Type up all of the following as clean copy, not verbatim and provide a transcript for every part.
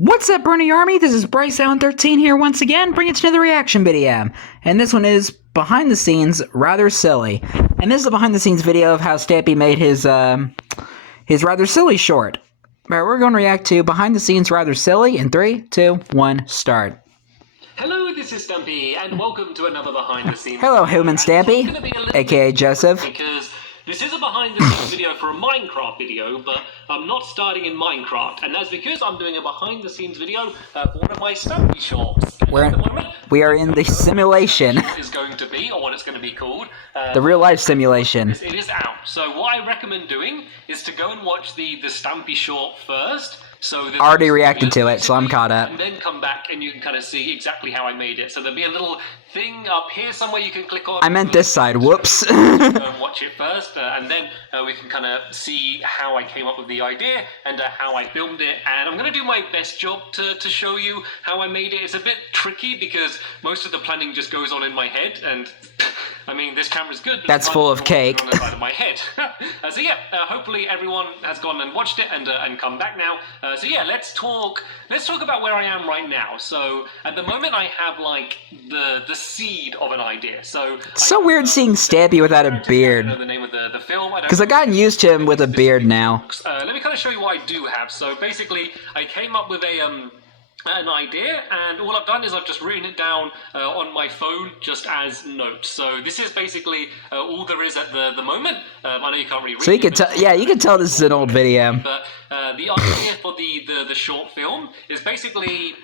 What's up, Bernie Army? This is BryceAllen13 here once again, bringing to another reaction video. And this one is behind the scenes, rather silly. And this is a behind the scenes video of how Stampy made his rather silly short. Alright, we're going to react to behind the scenes, rather silly in 3, 2, 1, start. Hello, this is Stampy, and welcome to another behind the scenes. Hello, human Stampy, aka Joseph. Because this is a behind the scenes video for a Minecraft video, but I'm not starting in Minecraft, and that's because I'm doing a behind the scenes video for one of my Stampy shorts. We are in the simulation. Is going to be, or what it's going to be called. The real life simulation. It is out. So what I recommend doing is to go and watch the Stampy short first. So I already reacted to it, so I'm caught up. And then come back and you can kind of see exactly how I made it. So there'll be a little thing up here somewhere you can click on. I meant this side, whoops. Go and watch it first, and then we can kind of see how I came up with the idea and how I filmed it. And I'm going to do my best job to show you how I made it. It's a bit tricky because most of the planning just goes on in my head, and I mean, this camera's good, but that's full of cake. On the side of my head. So yeah, hopefully everyone has gone and watched it and come back now. So yeah, let's talk about where I am right now. So at the moment, I have like the seed of an idea. So it's so weird seeing Stampy without a beard. I don't know the name of the film. Because I've gotten used to him with a beard now. Let me kind of show you what I do have. So basically, I came up with an idea, and all I've done is I've just written it down on my phone just as notes. So this is basically all there is at the moment. I know you can't really read so you can tell, yeah, you can tell this is an old video. But the idea for the short film is basically...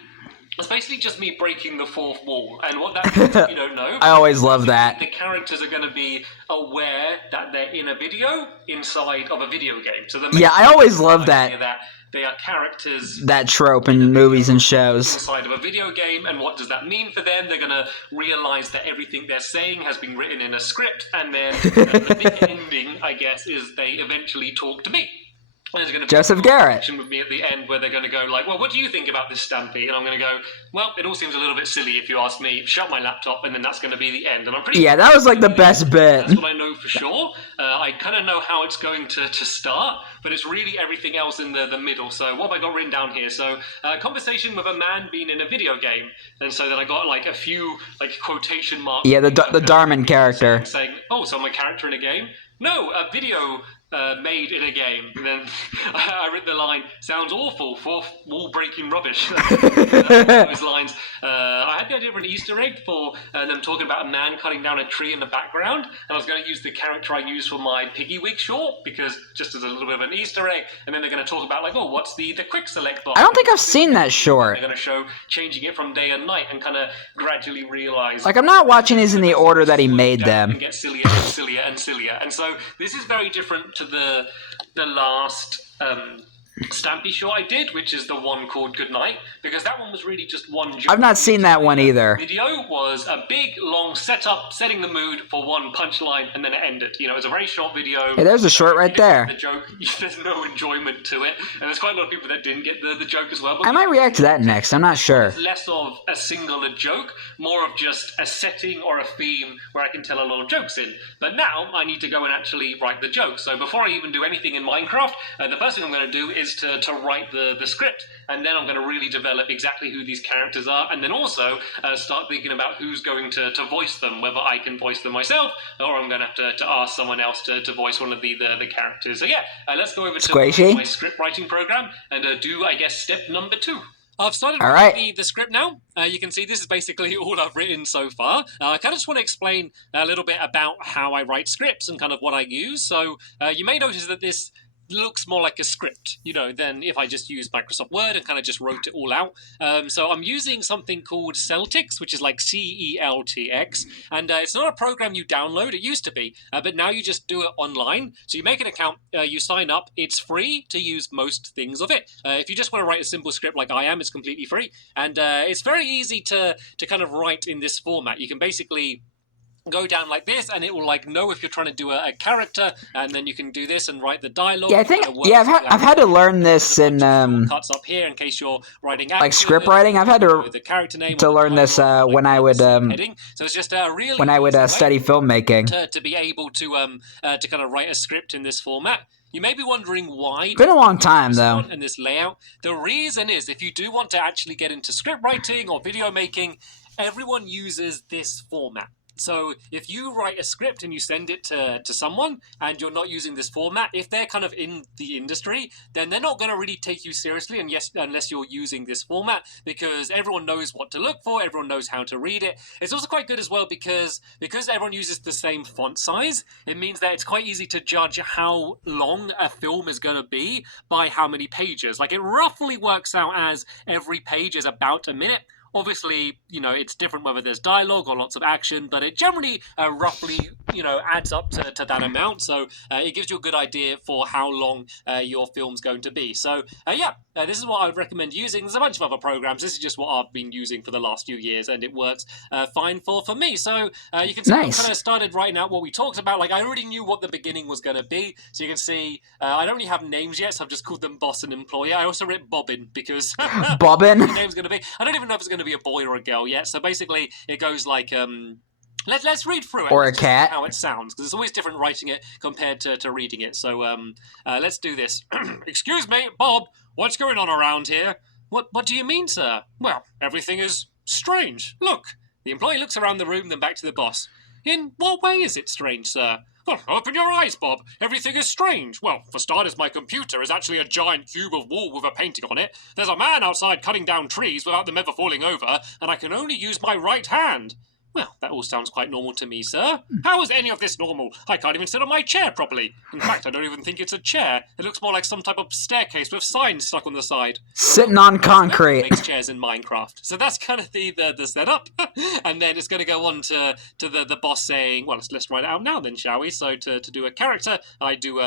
It's basically just me breaking the fourth wall, and what that means, if you don't know... I always love that. The characters are going to be aware that they're in a video inside of a video game. So yeah, I always love that. They are characters... That trope in movies and shows. Inside of a video game, and what does that mean for them? They're going to realize that everything they're saying has been written in a script, and then the big ending, I guess, is they eventually talk to me. There's going to be Joseph Garrett with me at the end where they're going to go like, well, what do you think about this, Stampy? And I'm going to go, well, it all seems a little bit silly if you ask me. Shut my laptop, and then that's going to be the end. And I'm pretty yeah, that was like the best bit. That's what I know for sure. I kind of know how it's going to start, but it's really everything else in the middle. So what have I got written down here? So conversation with a man being in a video game, and so then I got like a few like quotation marks. Yeah, the Darman character saying, oh, so I'm a character in a game? No, a video. Made in a game. And then I read the line, sounds awful, fourth wall breaking rubbish. Those lines. I had the idea of an Easter egg for them talking about a man cutting down a tree in the background, and I was going to use the character I used for my Piggy Wig short, because just as a little bit of an Easter egg, and then they're going to talk about like, oh, what's the quick select box? I don't think I've seen that short. They're going to show changing it from day and night and kind of gradually realize... Like, I'm not watching these in the order that he made them. And get sillier and sillier and sillier. And so this is very different to the last Stampy show I did, which is the one called Good Night, because that one was really just one joke. I've not seen that one either. The video was a big, long setup, setting the mood for one punchline, and then it ended. You know, it was a very short video. Hey, there's a short right there. The joke, there's no enjoyment to it, and there's quite a lot of people that didn't get the joke as well. But I might react to that next, I'm not sure. It's less of a singular joke, more of just a setting or a theme where I can tell a lot of jokes in. But now, I need to go and actually write the joke. So before I even do anything in Minecraft, the first thing I'm going to do is to write the script, and then I'm going to really develop exactly who these characters are, and then also start thinking about who's going to voice them, whether I can voice them myself, or I'm going to have to ask someone else to voice one of the characters. So yeah, let's go over to my script writing program and do, I guess, step number 2. I've started writing the script now. You can see this is basically all I've written so far. I kind of just want to explain a little bit about how I write scripts and kind of what I use. So you may notice that this looks more like a script, you know, than if I just used Microsoft Word and kind of just wrote it all out. So I'm using something called Celtx, which is like CELTX, and it's not a program you download. It used to be, but now you just do it online. So you make an account, you sign up. It's free to use most things of it. If you just want to write a simple script like I am, it's completely free, and it's very easy to kind of write in this format. You can basically go down like this, and it will like know if you're trying to do a character, and then you can do this and write the dialogue. Yeah, I think I've had to learn this in cuts up here in case you're writing like script writing. I've had the character name to learn this when I would so it's just really study filmmaking to be able to kind of write a script in this format. You may be wondering why. Been a long time, though. And this layout. The reason is, if you do want to actually get into script writing or video making, everyone uses this format. So if you write a script and you send it to someone and you're not using this format, if they're kind of in the industry, then they're not going to really take you seriously unless you're using this format, because everyone knows what to look for, everyone knows how to read it. It's also quite good as well because everyone uses the same font size. It means that it's quite easy to judge how long a film is going to be by how many pages. Like, it roughly works out as every page is about a minute. Obviously, it's different whether there's dialogue or lots of action, but it generally roughly, adds up to that amount. So it gives you a good idea for how long your film's going to be. So this is what I would recommend using. There's a bunch of other programs. This is just what I've been using for the last few years, and it works fine for me. So you can see I kind of started writing out what we talked about. Like, I already knew what the beginning was going to be. So you can see I don't really have names yet, so I've just called them boss and employee. I also wrote Bobbin because Bobbin? the name's going to be. I don't even know if it's going to be a boy or a girl yet. So basically, it goes like let's read through it. Or a cat. How it sounds, because it's always different writing it compared to reading it. So let's do this. Excuse me, Bob. What's going on around here? What do you mean, sir? Well, everything is strange. Look. The employee looks around the room, then back to the boss. In what way is it strange, sir? Well, open your eyes, Bob. Everything is strange. Well, for starters, my computer is actually a giant cube of wall with a painting on it. There's a man outside cutting down trees without them ever falling over, and I can only use my right hand. Well, that all sounds quite normal to me, sir. How is any of this normal? I can't even sit on my chair properly. In fact, I don't even think it's a chair. It looks more like some type of staircase with signs stuck on the side. Sitting on concrete. Makes chairs in Minecraft. So that's kind of the setup. And then it's going to go on to the boss saying, well, let's write it out now then, shall we? So to do a character, I do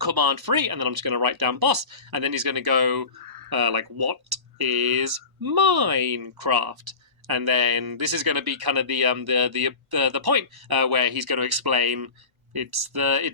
command free, and then I'm just going to write down boss, and then he's going to go what is Minecraft? And then this is going to be kind of the point where he's going to explain it's the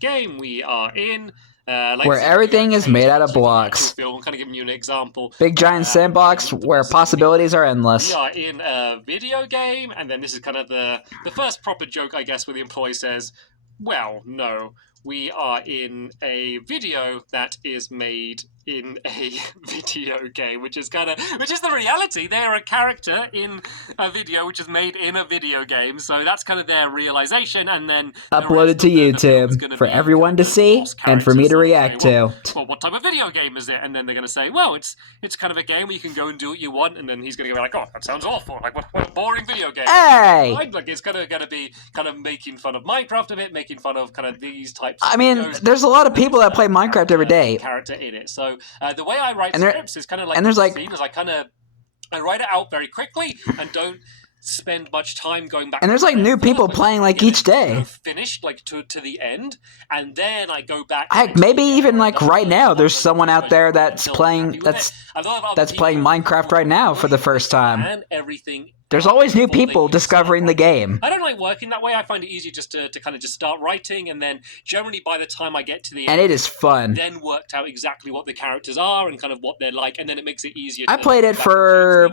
game we are in. Where everything is made out of blocks. I'm kind of giving you an example. Big giant sandbox where possibilities are endless. We are in a video game, and then this is kind of the first proper joke, I guess, where the employee says, well, no, we are in a video that is made in a video game, which is the reality. They're a character in a video which is made in a video game, so that's kind of their realization, and then uploaded to YouTube for everyone to see and for me to react to. Well, what type of video game is it? And then they're going to say, well, it's kind of a game where you can go and do what you want, and then he's going to go like, oh, that sounds awful. Like, what a boring video game. Hey! Like, it's going to be kind of making fun of Minecraft a bit, making fun of kind of these types of videos. There's a lot of people that play Minecraft every day. Character in it. So the way I write scripts is kind of like, I write it out very quickly and don't spend much time going back. And there's like new people playing like each day. Finished like to the end, and then I go back. Heck, maybe even like right now, there's someone out there that's playing Minecraft right now for the first time. And everything. There's always new people discovering the game. I don't like working that way. I find it easier just to kind of just start writing, and then generally by the time I get to the end, and it is fun. Then worked out exactly what the characters are and kind of what they're like, and then it makes it easier. I played it for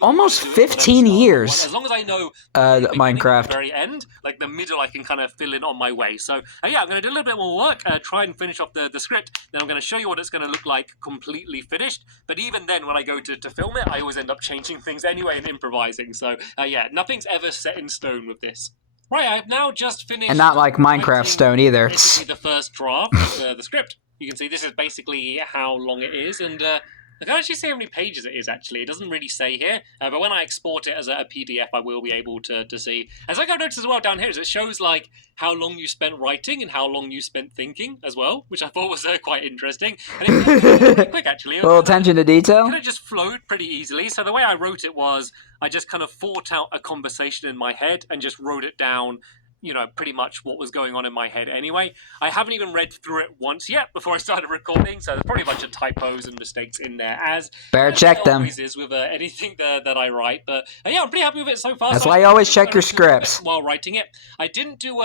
almost 15 years. As long as I know Minecraft. At the very end, like the middle, I can kind of fill in on my way. So I'm going to do a little bit more work, try and finish off the script. Then I'm going to show you what it's going to look like completely finished. But even then, when I go to film it, I always end up changing things anyway and improvising. So nothing's ever set in stone with this. Right, I've now just finished. And not like Minecraft stone either. Basically the first draft of the script. You can see this is basically how long it is, and I can't actually see how many pages it is, actually. It doesn't really say here, but when I export it as a PDF, I will be able to see. As I noticed as well down here, is it shows like how long you spent writing and how long you spent thinking as well, which I thought was quite interesting. And it's pretty quick, actually. A little attention to detail. It kind of just flowed pretty easily. So the way I wrote it was, I just kind of thought out a conversation in my head and just wrote it down, pretty much what was going on in my head anyway. I haven't even read through it once yet before I started recording, so there's probably a bunch of typos and mistakes in there, as better check them. Always is with anything that I write. But I'm pretty happy with it so far. That's why you always check your scripts while writing it. I didn't do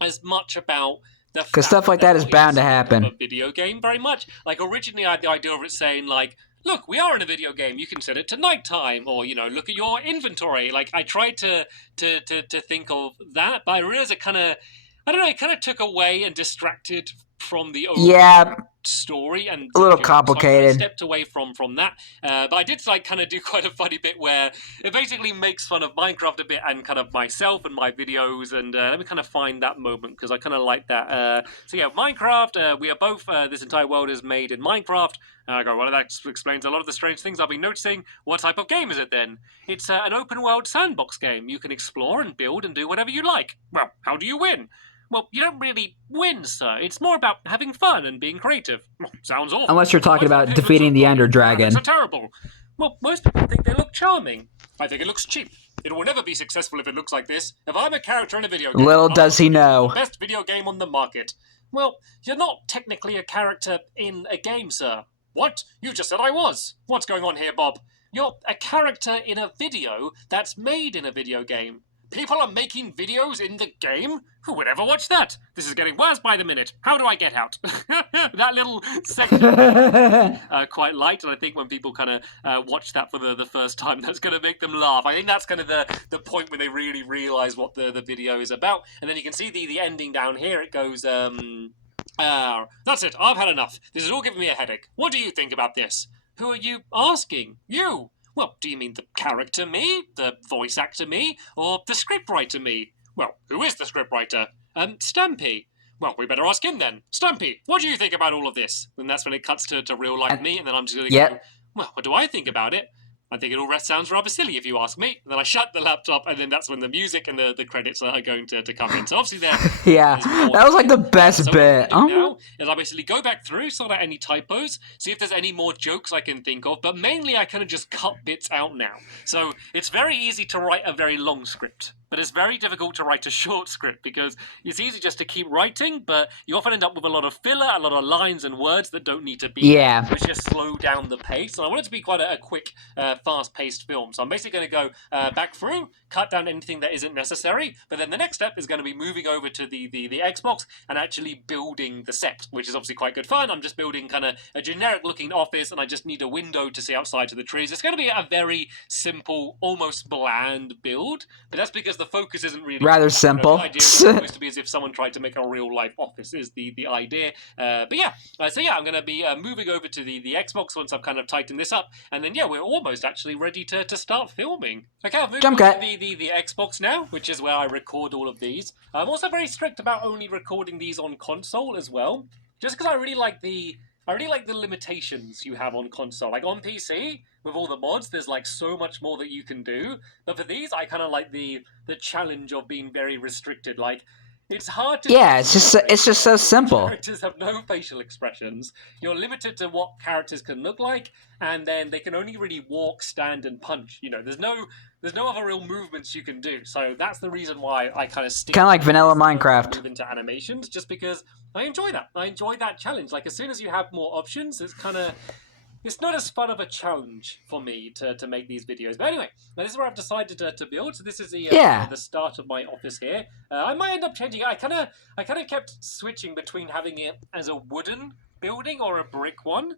as much about because stuff like that is bound to happen. A video game very much. Like originally, I had the idea of it saying like, look, we are in a video game. You can set it to nighttime, or look at your inventory. Like I tried to think of that, but I realized it kind of I don't know, it kind of took away and distracted from the overall Yeah, story and a little joke. So I kind of complicated. stepped away from that. But I did like kind of do quite a funny bit where it basically makes fun of Minecraft a bit and kind of myself and my videos. And let me kind of find that moment because I kind of like that. So yeah, Minecraft. We are both. This entire world is made in Minecraft. I go, well, that explains a lot of the strange things I've been noticing. What type of game is it then? It's an open world sandbox game. You can explore and build and do whatever you like. Well, how do you win? Well, you don't really win, sir. It's more about having fun and being creative. Sounds awful. Unless you're talking Why about do people defeating the look Ender like graphics Dragon. are terrible. Well, most people think they look charming. I think it looks cheap. It will never be successful if it looks like this. If I'm a character in a video game, Little does he know. the best video game on the market. Well, you're not technically a character in a game, sir. What? You just said I was. What's going on here, Bob? You're a character in a video that's made in a video game. People are making videos in the game? Who would ever watch that? This is getting worse by the minute. How do I get out? That little section quite light, and I think when people kind of watch that for the first time, that's going to make them laugh. I think that's kind of the point when they really realise what the video is about. And then you can see the ending down here. It goes, that's it. I've had enough. This is all giving me a headache. What do you think about this? Who are you asking? You! Well, do you mean the character me, the voice actor me, or the scriptwriter me? Well, who is the scriptwriter? Stampy. Well, we better ask him then. Stampy, what do you think about all of this? And that's when it cuts to real life me, and then I'm just going to go, well, what do I think about it? I think it all sounds rather silly if you ask me. And then I shut the laptop, and then that's when the music and the credits are going to come in. So obviously there. Yeah, that was like the best bit. What I do now is I basically go back through, sort out any typos, see if there's any more jokes I can think of. But mainly I kind of just cut bits out now. So it's very easy to write a very long script. But it's very difficult to write a short script because it's easy just to keep writing, but you often end up with a lot of filler, a lot of lines and words that don't need to be there, which just slow down the pace. And I want it to be quite a quick, fast-paced film. So I'm basically going to go back through, cut down anything that isn't necessary, but then the next step is going to be moving over to the Xbox and actually building the set, which is obviously quite good fun. I'm just building kind of a generic-looking office, and I just need a window to see outside to the trees. It's going to be a very simple, almost bland build, but that's because the focus isn't really rather simple. The idea is supposed to be as if someone tried to make a real life office is the idea. But yeah, so yeah, I'm going to be moving over to the Xbox once I've kind of tightened this up, and then yeah, we're almost actually ready to start filming. Okay, I've moved on to the Xbox now, which is where I record all of these. I'm also very strict about only recording these on console as well, just because I really like the limitations you have on console. Like on PC, with all the mods, there's like so much more that you can do. But for these, I kind of like the challenge of being very restricted. Like, it's hard to... Yeah, it's just so simple. Characters have no facial expressions. You're limited to what characters can look like, and then they can only really walk, stand, and punch. You know, there's no other real movements you can do. So that's the reason why I kind of stick... Kind of like vanilla Minecraft. ...move into animations, just because I enjoy that. I enjoy that challenge. Like, as soon as you have more options, it's kind of... It's not as fun of a challenge for me to make these videos. But anyway, now this is where I've decided to build. So this is the start of my office here. I might end up changing it. I kind of kept switching between having it as a wooden building or a brick one.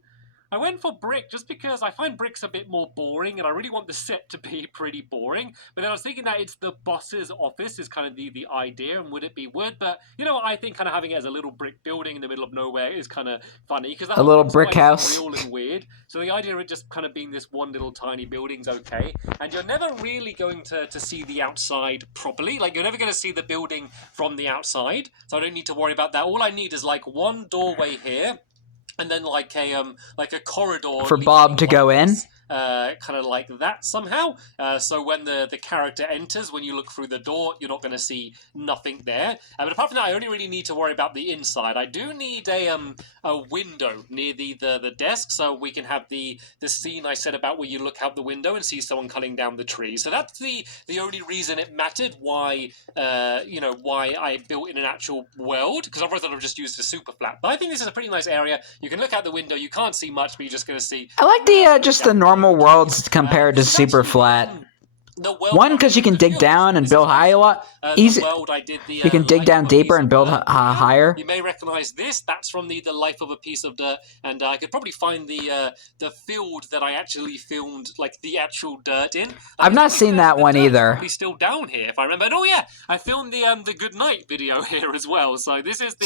I went for brick just because I find bricks a bit more boring, and I really want the set to be pretty boring. But then I was thinking that it's the boss's office is kind of the idea, and would it be wood? But you know what? I think kind of having it as a little brick building in the middle of nowhere is kind of funny because a little brick house, surreal and weird. So the idea of it just kind of being this one little tiny building's okay, and you're never really going to see the outside properly. Like you're never going to see the building from the outside, so I don't need to worry about that. All I need is like one doorway here. And then like a corridor for Bob to go in. Kind of like that somehow. So when the character enters, when you look through the door, you're not going to see nothing there. But apart from that, I only really need to worry about the inside. I do need a window near the desk, so we can have the scene I said about where you look out the window and see someone cutting down the tree. So that's the only reason it mattered. Why why I built in an actual world, because otherwise I'd have just used a super flat. But I think this is a pretty nice area. You can look out the window. You can't see much, but you're just going to see. I like the just the normal worlds compared to super flat. the world. One, because you can dig down and build high a lot. The world I did the, you can dig down deeper and build higher. You may recognize this. That's from the life of a piece of dirt, and I could probably find the field that I actually filmed, like the actual dirt in. I've not seen that one either. Probably still down here, if I remember. And, oh yeah, I filmed the good night video here as well. So this is the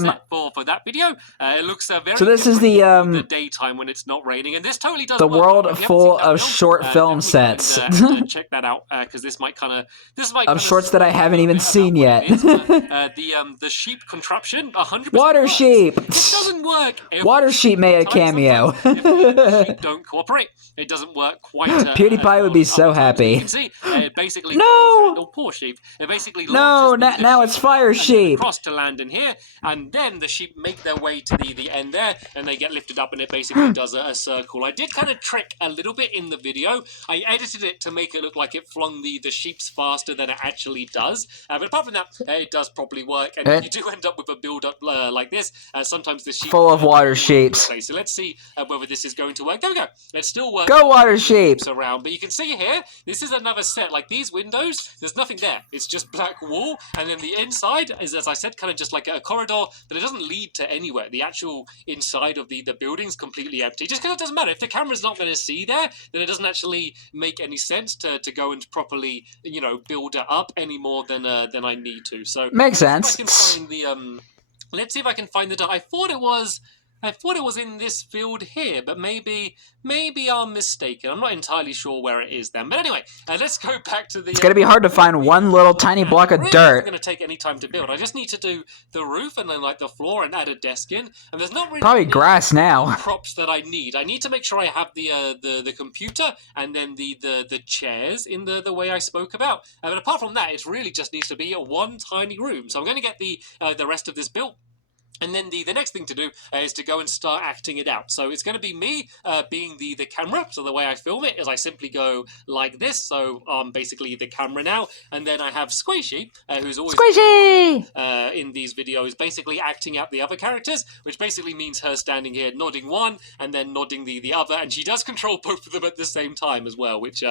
set for that video. It looks very. So this is the daytime when it's not raining, and this totally does. The world full of short film sets. Check that out because this might kind of shorts that I haven't even seen yet. The sheep contraption, 100%. Water works. sheep. It doesn't work. Water sheep made a cameo. If the sheep don't cooperate, it doesn't work quite. PewDiePie would be so happy. You can see, basically, no, poor sheep. It basically now it's fire sheep. Across to land in here, and then the sheep make their way to the end there, and they get lifted up, and it basically does a circle. I did kind of trick a little bit in the video. I edited it to make it look like it flung the sheeps faster than it actually does. But apart from that, it does properly work. And if you do end up with a build-up like this, sometimes the sheep full of water sheeps. So let's see whether this is going to work. There we go. It still works. Go water sheep. Around, but you can see here, this is another set. Like these windows, there's nothing there. It's just black wall, and then the inside is, as I said, kind of just like a corridor, but it doesn't lead to anywhere. The actual inside of the building's completely empty. Just because it doesn't matter. If the camera's not going to see there, then it doesn't actually make any sense to go and properly, build it up any more than I need to. So makes sense. I can find the let's see if I can find the. I thought it was in this field here, but maybe I'm mistaken. I'm not entirely sure where it is then. But anyway, let's go back to the. It's gonna be hard to find one little tiny block of dirt. It's gonna take any time to build. I just need to do the roof and then like the floor and add a desk in. And there's not really probably grass now. Props that I need. I need to make sure I have the computer and then the chairs in the way I spoke about. But apart from that, it really just needs to be one tiny room. So I'm going to get the rest of this built. And then the next thing to do is to go and start acting it out. So it's going to be me being the camera. So the way I film it is I simply go like this. So I'm basically the camera now. And then I have Squishy, who's always Squishy! In these videos, basically acting out the other characters, which basically means her standing here nodding one and then nodding the other. And she does control both of them at the same time as well, which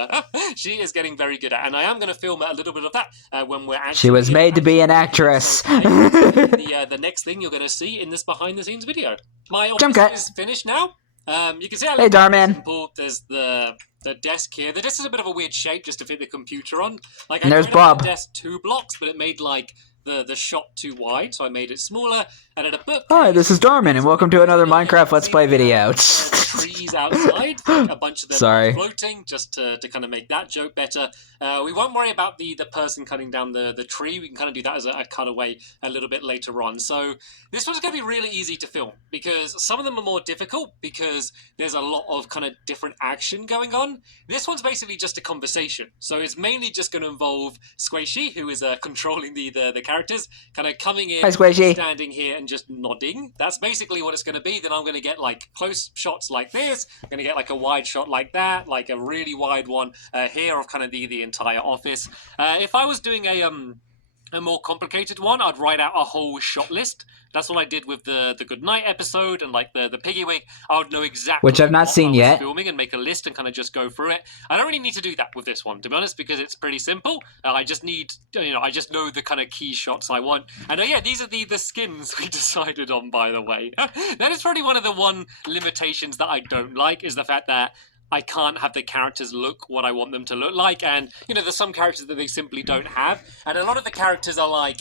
she is getting very good at. And I am going to film a little bit of that when we're actually... She was made to be an actress. So, the next thing you're going to see in this behind the scenes video. My office is finished now. You can see how simple. There's the desk here. The desk is a bit of a weird shape just to fit the computer on. Like I there's Bob. The desk 2 blocks, but it made like the shot too wide, so I made it smaller. And at a book. Hi, this is Darman, and welcome to another Minecraft Let's Play video. Trees outside, like a bunch of them floating, just to kind of make that joke better. We won't worry about the person cutting down the tree. We can kind of do that as a cutaway a little bit later on. So this one's going to be really easy to film because some of them are more difficult because there's a lot of kind of different action going on. This one's basically just a conversation. So it's mainly just going to involve Squishy, who is controlling the characters, kind of coming in, standing here and just nodding. That's basically what it's going to be. Then I'm going to get like close shots like this. I'm going to get like a wide shot like that, like a really wide one here of kind of the entire office. If I was doing a more complicated one, I'd write out a whole shot list. That's what I did with the Goodnight episode and like the Piggy Wig. I would know exactly which I've not seen yet. Filming and make a list and kind of just go through it. I don't really need to do that with this one, to be honest, because it's pretty simple. I just need, I just know the kind of key shots I want. And yeah, these are the skins we decided on, by the way. That is probably one of the limitations that I don't like, is the fact that I can't have the characters look what I want them to look like. And, there's some characters that they simply don't have. And a lot of the characters are like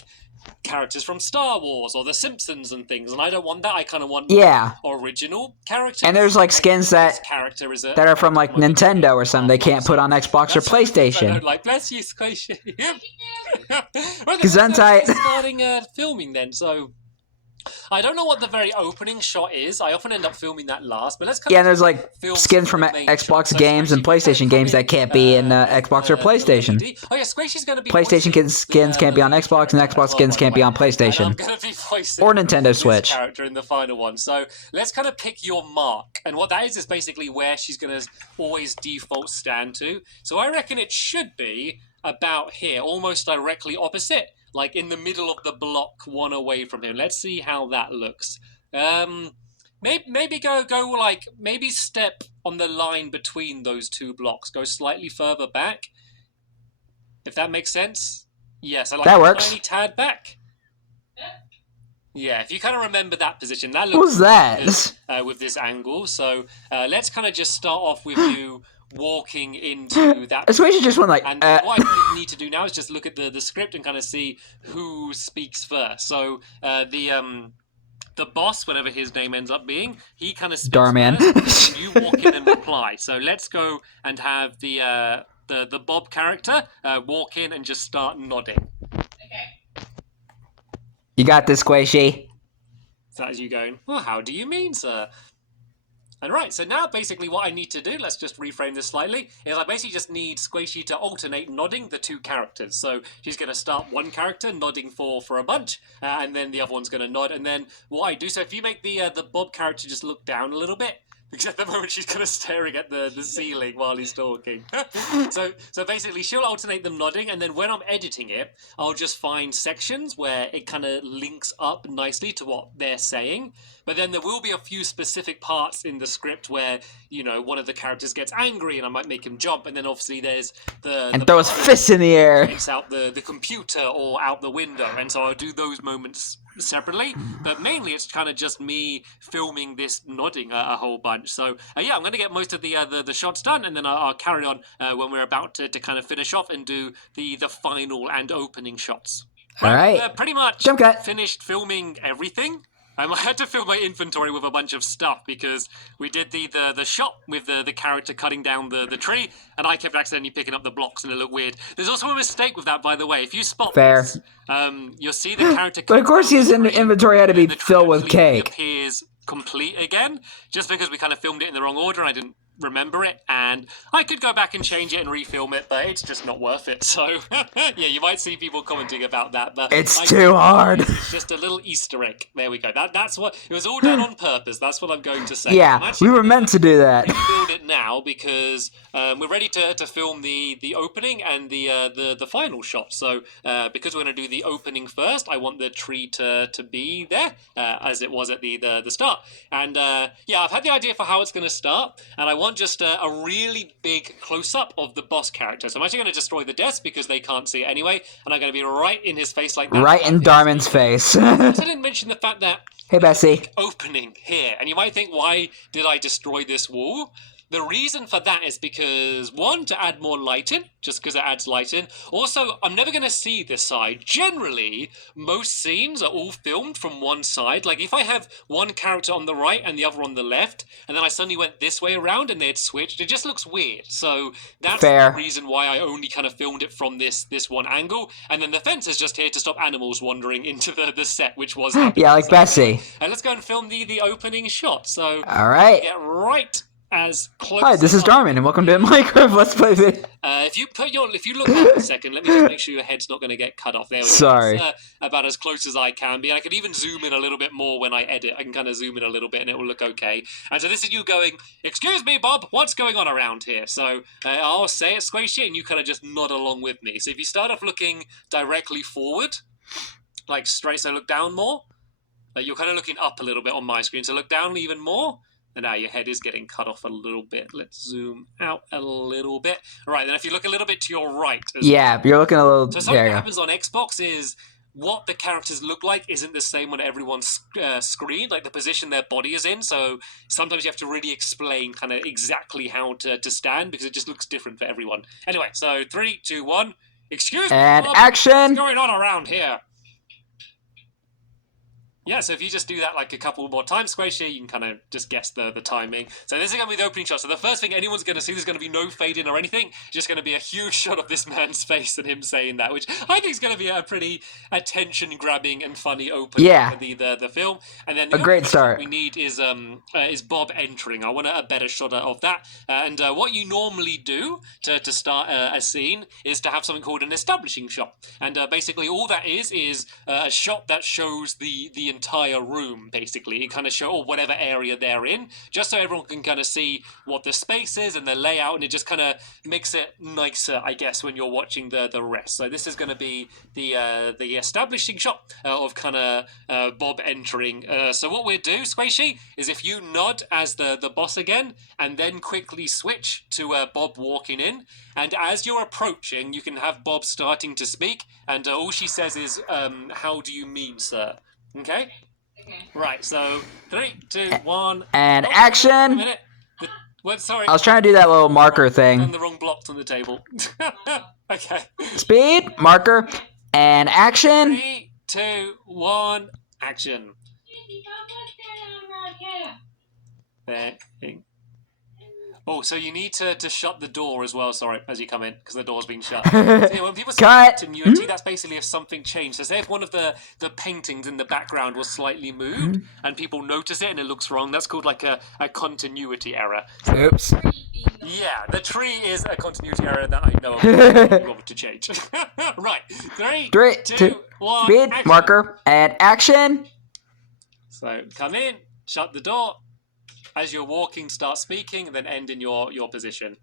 characters from Star Wars or The Simpsons and things. And I don't want that. I kind of want original characters. And there's like skins that are from like Nintendo or something they can't put on Xbox or PlayStation. I don't like. Bless you, Squishy. Well, Gesundheit. Starting filming then, so... I don't know what the very opening shot is. I often end up filming that last, but let's kind of there's like skins from Xbox games and PlayStation games that can't be in Xbox or PlayStation. Oh yeah, Squishy's going to be PlayStation skins can't be on Xbox, and Xbox skins can't be on PlayStation or Nintendo Switch. Character in the final one. So let's kind of pick your mark, and what that is basically where she's going to always default stand to. So I reckon it should be about here, almost directly opposite. Like in the middle of the block, one away from him. Let's see how that looks. Maybe go like, maybe step on the line between those 2 blocks. Go slightly further back. If that makes sense. Yes, I like That a works. tiny tad back. Yeah, if you kind of remember that position, that What looks was that? good, with this angle. So let's kind of just start off with you walking into that. I swear she just went like. And what I need to do now is just look at the script and kind of see who speaks first. So the boss, whatever his name ends up being, he kind of speaks Darman. first, and you walk in and reply. So let's go and have the Bob character walk in and just start nodding. You got this, Squishy. So as you going, well, how do you mean, sir? And right, so now basically what I need to do, let's just reframe this slightly, is I basically just need Squishy to alternate nodding the two characters. So she's going to start one character nodding for a bunch, and then the other one's going to nod. And then what I do, so if you make the Bob character just look down a little bit, because at the moment she's kind of staring at the ceiling while he's talking. so basically she'll alternate them nodding, and then when I'm editing it, I'll just find sections where it kind of links up nicely to what they're saying. But then there will be a few specific parts in the script where, you know, one of the characters gets angry and I might make him jump, and then obviously there's And throw his fists in the air. Takes out the computer or out the window, and so I'll do those moments separately, but mainly it's kind of just me filming this nodding a whole bunch. So yeah, I'm going to get most of the shots done, and then I'll carry on when we're about to kind of finish off and do the final and opening shots. All right. Pretty much Jump cut. finished filming everything. I had to fill my inventory with a bunch of stuff because we did the shot with the character cutting down the tree, and I kept accidentally picking up the blocks and it looked weird. There's also a mistake with that, by the way. If you spot this, you'll see the character. But of course, his inventory had to be filled with cake. Appears complete again, just because we kind of filmed it in the wrong order and I didn't remember it, and I could go back and change it and refilm it, but it's just not worth it. So yeah, you might see people commenting about that, but it's too hard. It's just a little Easter egg. There we go. That's what it was all done on purpose. That's what I'm going to say. Yeah, we were meant to do that. Build it now because we're ready to film the opening and the final shot. So because we're going to do the opening first, I want the tree to be there as it was at the start. And yeah, I've had the idea for how it's going to start, and I want just a really big close-up of the boss character. So I'm actually going to destroy the desk because they can't see it anyway, and I'm going to be right in his face like that. Right in Darman's face. I didn't mention the fact that hey, Bessie. Opening here, and you might think, why did I destroy this wall? The reason for that is because, one, to add more light in, just because it adds light in. Also, I'm never going to see this side. Generally, most scenes are all filmed from one side. Like, if I have one character on the right and the other on the left, and then I suddenly went this way around and they had switched, it just looks weird. So that's fair. The reason why I only kind of filmed it from this one angle. And then the fence is just here to stop animals wandering into the set, which was... yeah, like Bessie. And let's go and film the opening shot. So, all right. Get right as close. Hi, this is Darman, and welcome to Minecraft Let's Play video. If you look up a second, let me just make sure your head's not going to get cut off. There we go. Sorry. About as close as I can be. And I can even zoom in a little bit more when I edit. I can kind of zoom in a little bit and it will look okay. And so this is you going, excuse me, Bob, what's going on around here? So I'll say it, Squishy, and you kind of just nod along with me. So if you start off looking directly forward, like straight, so look down more. You're kind of looking up a little bit on my screen, so look down even more. And now your head is getting cut off a little bit. Let's zoom out a little bit. All right, then if you look a little bit to your right. Yeah, you're looking a little... So something that happens on Xbox is what the characters look like isn't the same on everyone's screen, like the position their body is in. So sometimes you have to really explain kind of exactly how to stand because it just looks different for everyone. Anyway, so 3, 2, 1. Excuse me, and Bob, action! What's going on around here? Yeah, so if you just do that like a couple more times, Squishy, you can kind of just guess the timing. So this is going to be the opening shot. So the first thing anyone's going to see, there's going to be no fade in or anything. It's just going to be a huge shot of this man's face and him saying that, which I think is going to be a pretty attention-grabbing and funny opening for the film. And then the great start. We need is Bob entering. I want a better shot of that. And what you normally do to start a scene is to have something called an establishing shot. And basically all that is a shot that shows the entire room, basically. It kind of show, or whatever area they're in, just so everyone can kind of see what the space is and the layout, and it just kind of makes it nicer, I guess, when you're watching the rest. So this is going to be the establishing shot of kind of Bob entering. So what we'll do, Squishy, is if you nod as the boss again, and then quickly switch to Bob walking in, and as you're approaching, you can have Bob starting to speak, and all she says is, how do you mean, sir? Okay? Right, so 3, 2, 1... And oh, action! A minute. Sorry. I was trying to do that little marker thing. On the wrong blocks on the table. Okay. Speed, marker, and action! 3, 2, 1, action. There. Oh, so you need to shut the door as well, sorry, as you come in, because the door's been shut. So yeah, when people say continuity, that's basically if something changed. So say if one of the paintings in the background was slightly moved, and people notice it and it looks wrong, that's called like a continuity error. Oops. Yeah, the tree is a continuity error that I know of. You want to change. Right, 3, 2, 1, speed, action. marker, and action! So come in, shut the door. As you're walking, start speaking, and then end in your position.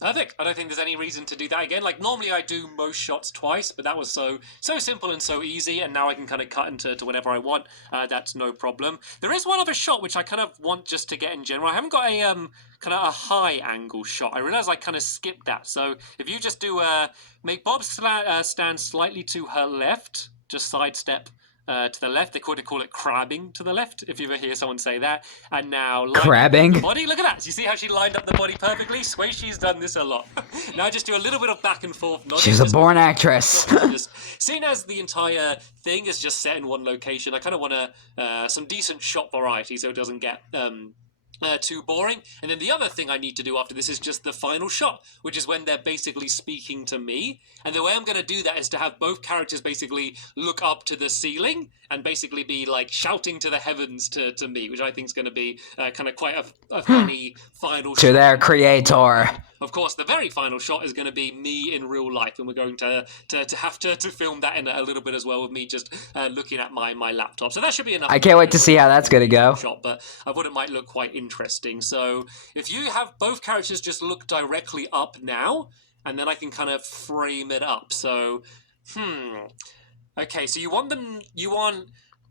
Perfect. I don't think there's any reason to do that again. Like, normally I do most shots twice, but that was so simple and so easy, and now I can kind of cut into whatever I want. That's no problem. There is one other shot which I kind of want just to get in general. I haven't got a kind of a high angle shot. I realize I kind of skipped that. So if you just do make Bob stand slightly to her left, just sidestep to the left. They call it crabbing to the left, if you ever hear someone say that. And now crabbing the body. Look at that. You see how she lined up the body perfectly? She's done this a lot. Now just do a little bit of back and forth nodding. She's a born actress. Seeing as the entire thing is just set in one location, I kind of want some decent shot variety so it doesn't get too boring. And then the other thing I need to do after this is just the final shot, which is when they're basically speaking to me. And the way I'm going to do that is to have both characters basically look up to the ceiling and basically be like shouting to the heavens to me, which I think is going to be kind of quite a funny final shot. To their creator. Of course, the very final shot is going to be me in real life, and we're going to have to film that in a little bit as well, with me just looking at my laptop. So that should be enough. I can't wait to see how that's going to go. Shot, but I thought it might look quite interesting. So if you have both characters just look directly up now, and then I can kind of frame it up. So, okay, so you want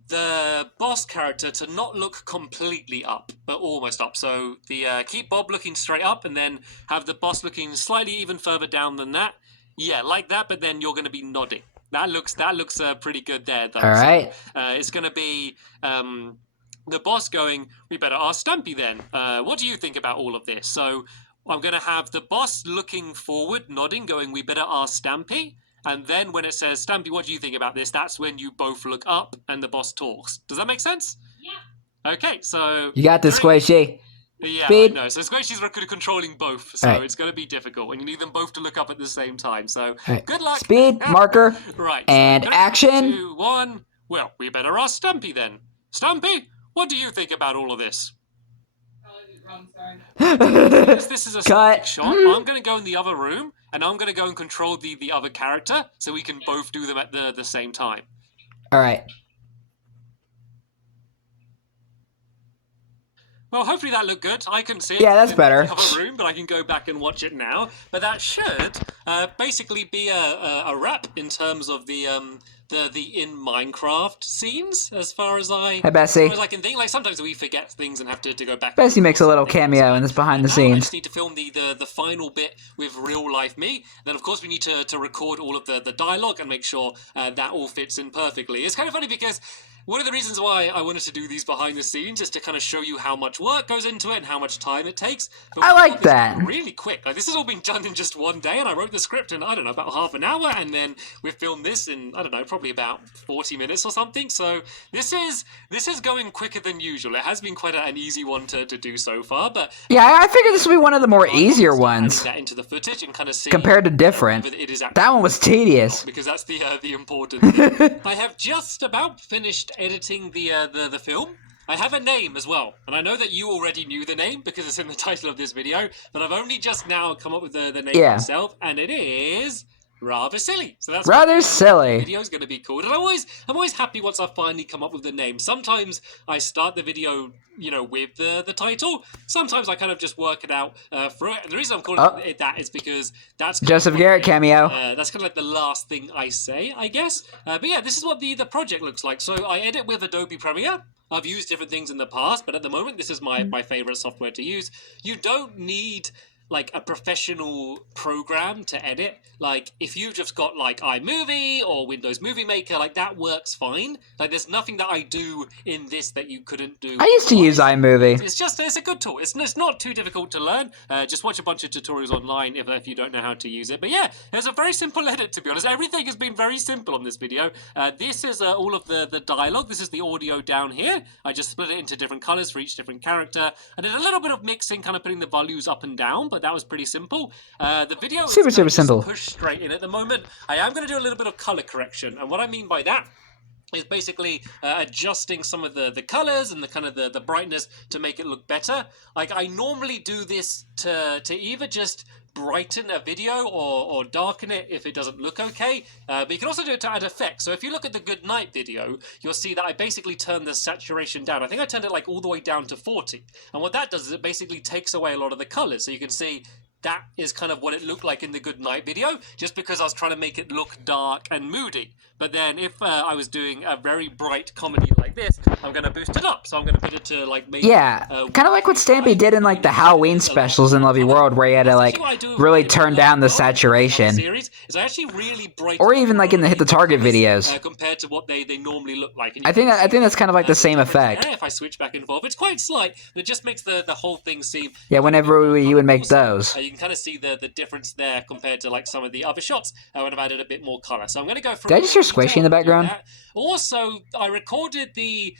the boss character to not look completely up, but almost up. So keep Bob looking straight up, and then have the boss looking slightly even further down than that. Yeah, like that, but then you're going to be nodding. That looks pretty good there, though. All right. So, it's going to be the boss going, we better ask Stampy then. What do you think about all of this? So I'm going to have the boss looking forward, nodding, going, we better ask Stampy. And then when it says, Stampy, what do you think about this? That's when you both look up and the boss talks. Does that make sense? Yeah. Okay, so... You got this, Squishy. Yeah, Speed. I know. So Squishy's controlling both, so it's going to be difficult. And you need them both to look up at the same time. So good luck. Speed, marker, right. and so, action. 2, 1. Well, we better ask Stampy then. Stampy, what do you think about all of this? Because this is a static shot, I'm going to go in the other room, and I'm going to go and control the other character, so we can both do them at the same time. All right. Well, hopefully that looked good. I couldn't see it. Yeah, that's better. In the other room, but I can go back and watch it now. But that should basically be a wrap in terms of the in Minecraft scenes, as far as I Hey, Bessie. as far as I can think. Like sometimes we forget things and have to go back. Bessie makes a little cameo in this behind the I scenes. just need to film the final bit with real life me. Then of course we need to record all of the dialogue and make sure that all fits in perfectly. It's kind of funny because one of the reasons why I wanted to do these behind the scenes is to kind of show you how much work goes into it and how much time it takes. But I like that. Really quick. Like, this has all been done in just one day, and I wrote the script in, I don't know, about half an hour, and then we filmed this in, I don't know, probably about 40 minutes or something. So this is going quicker than usual. It has been quite an easy one to do so far, but yeah, I figured this would be one of the more easier ones that into the footage and kind of see compared to different. It is that one was tedious because that's the important thing. I have just about finished editing the film. I have a name as well, and I know that you already knew the name because it's in the title of this video, but I've only just now come up with the name myself, and it is Rather Silly. So that's Rather what Silly. the video is going to be called. And I'm always happy once I finally come up with the name. Sometimes I start the video, with the title. Sometimes I kind of just work it out through it. And the reason I'm calling it that is because that's Joseph Garrett cameo. That's kind of like the last thing I say, I guess. But yeah, this is what the project looks like. So I edit with Adobe Premiere. I've used different things in the past, but at the moment, this is my favorite software to use. You don't need like a professional program to edit. Like if you just got like iMovie or Windows Movie Maker, like that works fine. Like there's nothing that I do in this that you couldn't do. I used to use iMovie. It's a good tool. It's not too difficult to learn. Just watch a bunch of tutorials online if you don't know how to use it. But yeah, it's a very simple edit, to be honest. Everything has been very simple on this video. This is all of the dialogue. This is the audio down here. I just split it into different colors for each different character. I did a little bit of mixing, kind of putting the volumes up and down, but that was pretty simple. The video is super simple. Pushed straight in at the moment. I am going to do a little bit of color correction, and what I mean by that is basically adjusting some of the colors and the kind of the brightness to make it look better. Like I normally do this to either just brighten a video or darken it if it doesn't look okay, but you can also do it to add effects. So if you look at the good night video, you'll see that I basically turned the saturation down. I think I turned it like all the way down to 40, and what that does is it basically takes away a lot of the colors. So you can see that is kind of what it looked like in the good night video, just because I was trying to make it look dark and moody. But then if I was doing a very bright comedy like this, I'm going to boost it up. So I'm going to put it to like maybe... Yeah, kind of like what Stampy did in like the Halloween specials in Lovey World, where he had to like really turn down the saturation. Series is I actually really bright, or even like in the Hit the Target videos. Compared to what they normally look like. And I think that's kind of like the same effect. If I switch back and forth, it's quite slight, but it just makes the whole thing seem... Yeah, whenever you would make those. You can kind of see the difference there compared to like some of the other shots when I've added a bit more color. So I'm going to go through... Did I just hear Squishy in the background? Also, I recorded the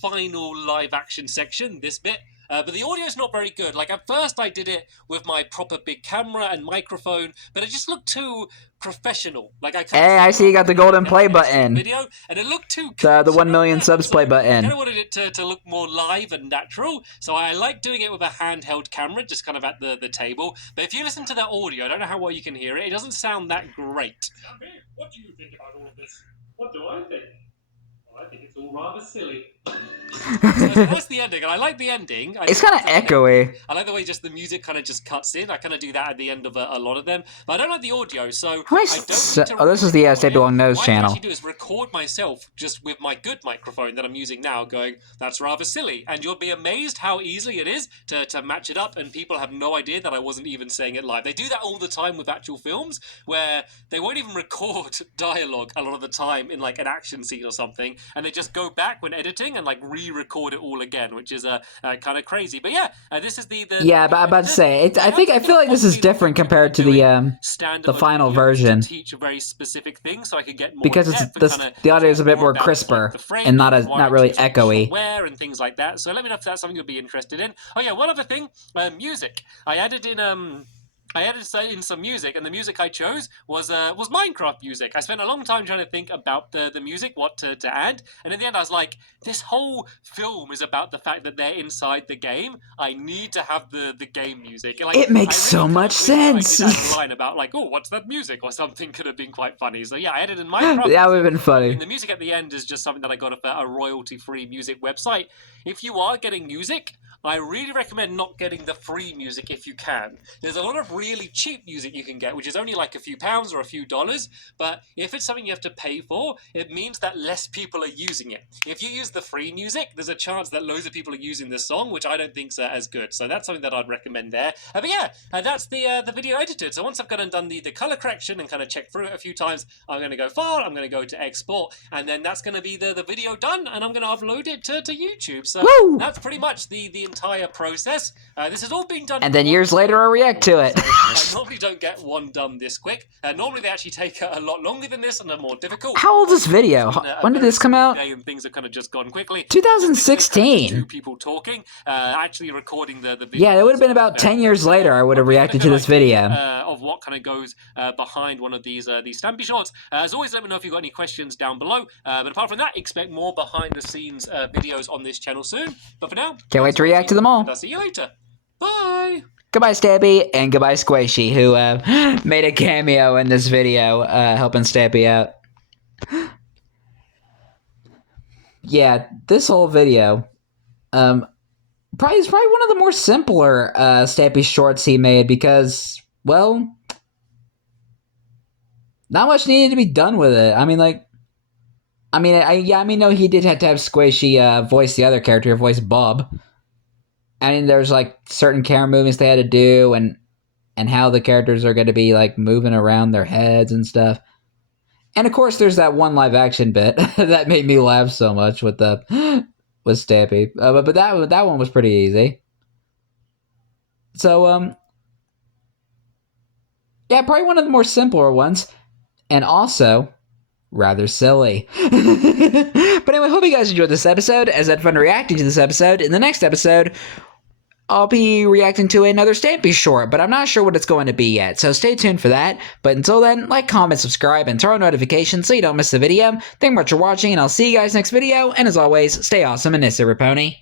final live action section, this bit, but the audio is not very good. Like at first I did it with my proper big camera and microphone, but it just looked too professional. Like I see you got the golden play button. Video, and it looked too... The 1 million subs play button. I kind of wanted it to look more live and natural, so I like doing it with a handheld camera, just kind of at the table. But if you listen to that audio, I don't know how well you can hear it, it doesn't sound that great. What do you think about all of this? What do I think? I think it's all rather silly. So that's the ending, and I like the ending. It's kind of echoey. I like the way just the music kind of just cuts in. I kind of do that at the end of a lot of them, but I don't like the audio, so I don't this is the Stampy Long Nose channel. What I actually do is record myself just with my good microphone that I'm using now, going, that's rather silly, and you'll be amazed how easily it is to match it up, and people have no idea that I wasn't even saying it live. They do that all the time with actual films, where they won't even record dialogue a lot of the time in like an action scene or something, and they just go back when editing and like re-record it all again, which is kind of crazy. But yeah, this is the yeah. But I'm about to say, I feel like this is different compared to the final version. To teach a very specific thing, so I could get more because the audio is a bit more crisper and not really echoey. And things like that. So let me know if that's something you'll be interested in. Oh yeah, one other thing, music. I added in some music, and the music I chose was Minecraft music. I spent a long time trying to think about the music, what to add, and in the end I was like, this whole film is about the fact that they're inside the game. I need to have the game music. Like, it makes so much sense. I did that line about like, oh, what's that music or something could have been quite funny. So yeah, I added in Minecraft. That would have been funny. And the music at the end is just something that I got off a royalty-free music website. If you are getting music, I really recommend not getting the free music if you can. There's a lot of really cheap music you can get, which is only like a few pounds or a few dollars, but if it's something you have to pay for, it means that less people are using it. If you use the free music, there's a chance that loads of people are using this song, which I don't think's as good. So that's something that I'd recommend there. But yeah, that's the video edited. So once I've gone and done the color correction and kind of checked through it a few times, I'm going to go File, I'm going to go to Export, and then that's going to be the video done, and I'm going to upload it to YouTube. So that's pretty much the entire process. This has all been done, and then years later I react to it. I normally don't get one done this quick. Normally they actually take a lot longer than this and are more difficult. How old is this video? When did this come out? And things have kind of just gone quickly. 2016. Two people talking, actually recording the video. Yeah, it would have been about 10 years later I would have reacted to this video. Of what kind of goes behind one of these Stampy shorts. As always, let me know if you've got any questions down below. But apart from that, expect more behind the scenes videos on this channel soon. But for now, can't wait to react to them all. I'll see you later. Bye! Goodbye, Stampy, and goodbye, Squishy, who made a cameo in this video, helping Stampy out. Yeah, this whole video, probably is probably one of the more simpler Stampy shorts he made because, well, not much needed to be done with it. I mean, like, no, he did have to have Squishy voice the other character, voice Bob. I mean, there's like certain camera movements they had to do, and how the characters are going to be like moving around their heads and stuff. And of course, there's that one live action bit that made me laugh so much with Stampy. But that one was pretty easy. So yeah, probably one of the more simpler ones, and also rather silly. But anyway, hope you guys enjoyed this episode, as I had fun reacting to this episode. In the next episode, I'll be reacting to another Stampy short, but I'm not sure what it's going to be yet, so stay tuned for that. But until then, like, comment, subscribe, and turn on notifications so you don't miss the video. Thank you much for watching, and I'll see you guys next video, and as always, stay awesome and Nissa Raponi.